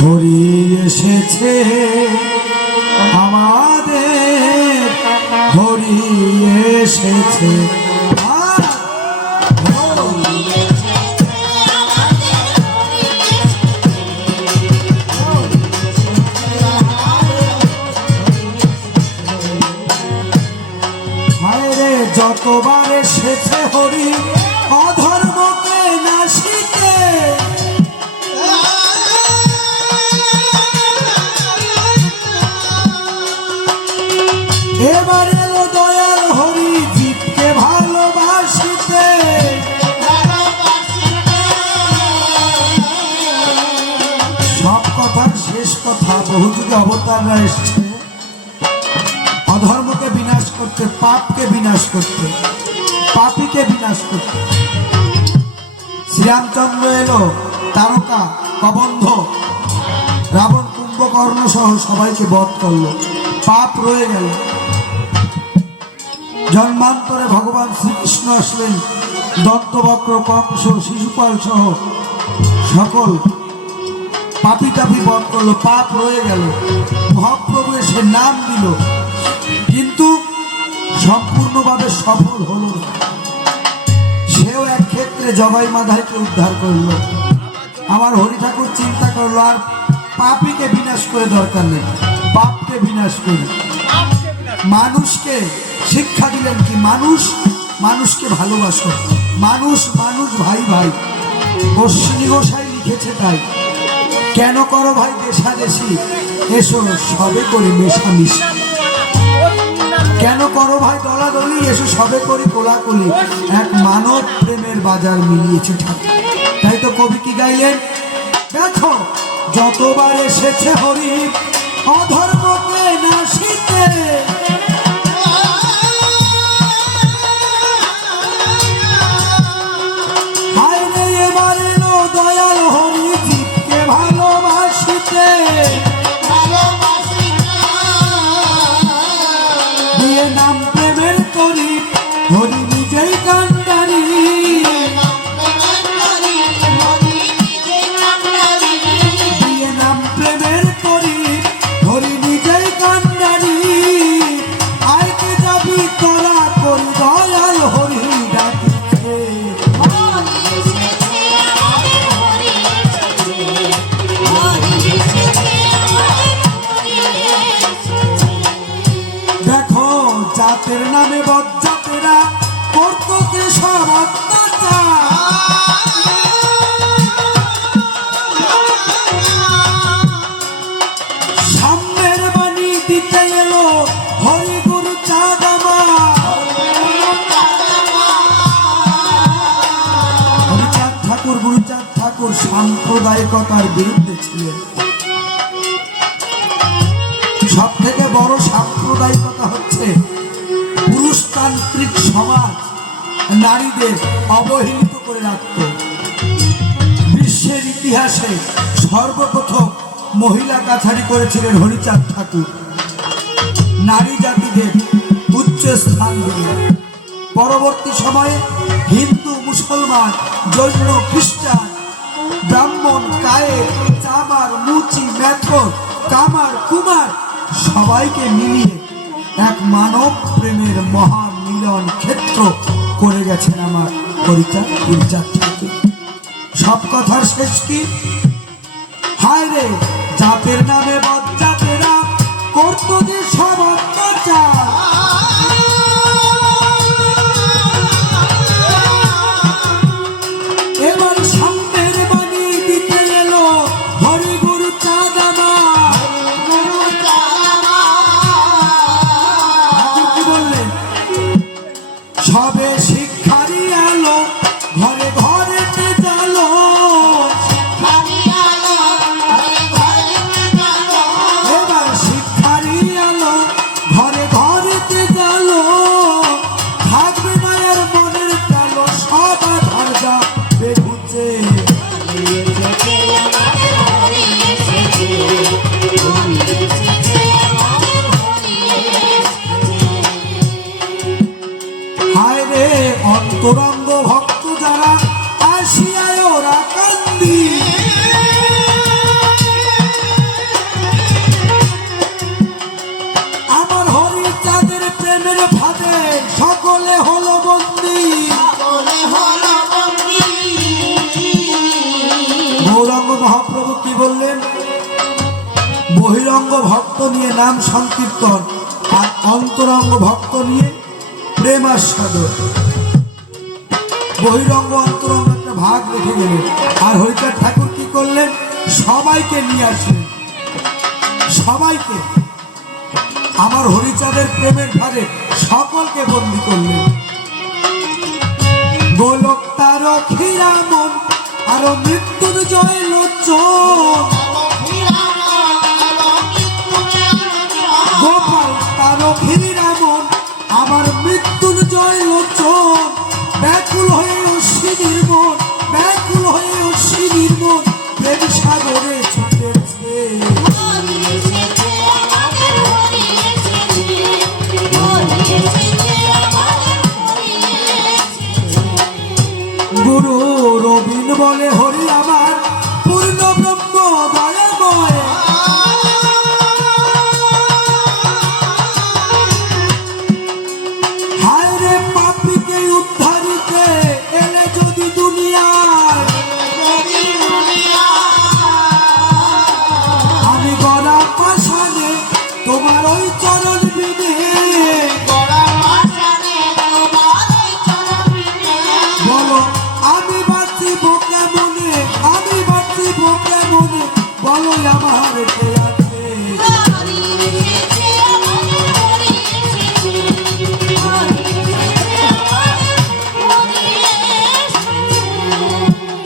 হরি এসেছে আমাদের, হরি এসেছে। যতবার এসেছে হরি অধর্মকে নাশিতে, এবার এলো দয়াল হরি জীবকে ভালোবাসিতে। সব কথার শেষ কথা, বহু যুগে অবতাররা এসছে অধর্মকে বিনাশ করতে, পাপকে বিনাশ করতে, পাপীকে বিনাশ করতে। শ্রীরামচন্দ্র এলো, তারকা কবন্ধ রাবণ কুম্ভকর্ণ সহ সবাইকে বধ করলো, পাপ রয়ে গেল। জন্মান্তরে ভগবান শ্রীকৃষ্ণ আসলেন, দত্তবক্র কংস শিশুপাল সহ সকল পাপি টাপি বধ করলো, পাপ রয়ে গেল। মহাপ্রভু এসে নাম দিল, কিন্তু সম্পূর্ণভাবে সফল হলো না। সেও এক ক্ষেত্রে জগাই মাধাইকে উদ্ধার করলো। আমার হরি ঠাকুর চিন্তা করলো, আর পাপীকে বিনাশ করে দরকার নেই, পাপকে বিনাশ করি। মানুষকে শিক্ষা দিলেন কি, মানুষ মানুষকে ভালোবাসো, মানুষ মানুষ ভাই ভাই। অশ্বিনী গোসাই লিখেছে তাই, কেন করো ভাই দেশাদেশি, এসো সবে করি মেশামিশি। কেন করো ভাই দলাদলি, এসো সবে করি কোলাকুলি। এক মানব প্রেমের বাজার মিলিয়েছে ঠাকুর। তাই তো কবি কি গাইলেন, দেখো যতবার এসেছে হরি অধর্মকে নাশিতে, এবার এলো দয়াল হরি জীবকে ভালোবাসিতে। দিয়ে নাম প্রেমের করি হরি নিজেই কান্ডারি, দিয়ে নাম প্রেমের করি হরি নিজেই কান্ডারি। আইতে যাবি তোরা করি দয়াল হরি ডাকিতে। দেখো জাতের নামে বজ্জাতেরা করতো যে সব অত্যাচার, সাম্যের বাণী দিতে এলো হরি গুরু চাঁদ আমার। হরিচাঁদ ঠাকুর গুরুচাঁদ ঠাকুর সাম্প্রদায়িকতার বিরুদ্ধে ছিলেন। সব থেকে বড় সাম্প্রদায়িকতা হচ্ছে পুরুষতান্ত্রিক সমাজ নারীদের অবহেলিত করে রাখত। বিশ্বের ইতিহাসে সর্বপ্রথম মহিলা কাছারি করেছিলেন হরিচাঁদ ঠাকুর, নারী জাতিদের উচ্চ স্থান দিলেন। পরবর্তী সময়ে হিন্দু, মুসলমান, জৈন, খ্রিস্টান, ব্রাহ্মণ, কায়ের, চামার, মুচি, মেথর, কামার, কুমার সবাইকে মিলিয়ে এক মানব প্রেমের মহা মিলন ক্ষেত্র করে গেছেন আমার হরিচাঁদ গুরুচাঁদ ঠাকুর। সব কথার শেষ কি, হায় রে জাতের নামে বজ্জাতেরা করতো যে সব অত্যাচার, এবার সাম্যের বাণী দিতে এলো হরি গুরু চাঁদ আমার। কি বললেন, সবে শিক্ষারি আলো ঘরে ঘরে জালো, এবার শিক্ষারি আলো মহাপ্রভু কি বললেন? বহিরঙ্গ ভক্ত নিয়ে নাম সংকীর্তন, আর অন্তরঙ্গ ভক্ত নিয়ে প্রেম আস্বাদন। বহিরঙ্গ অন্তরঙ্গ একটা ভাগ রেখে গেলেন। আর হরিচাঁদ ঠাকুর কি করলেন? সবাইকে নিয়ে আসলেন, সবাইকে আমার হরিচাঁদের প্রেমের ভাগে সকলকে বন্দী করলেন। গোলক তার ক্ষীরামন আরো মৃত্যুঞ্জয় লোচন, গোপাল তার ক্ষীরামন আমার মৃত্যুঞ্জয় লোচন, ব্যাকুল হয়ে অশ্বিনীর মন, ব্যাকুল হয়ে অশ্বিনীর মন প্রেম সাগরে ছুটেছে। গুরু রবীন বলে হরি আমার পূর্ণ ব্রহ্ম দয়াময়, হায় রে পাপীকে উদ্ধারিতে এলে যদি দুনিয়ায়, আমি গলা পাশানে তোমার ওই চরণ বিনে, বলো আমি বাঁচিব কেমনে, আমি বাঁচিব কেমনে, বলো আমার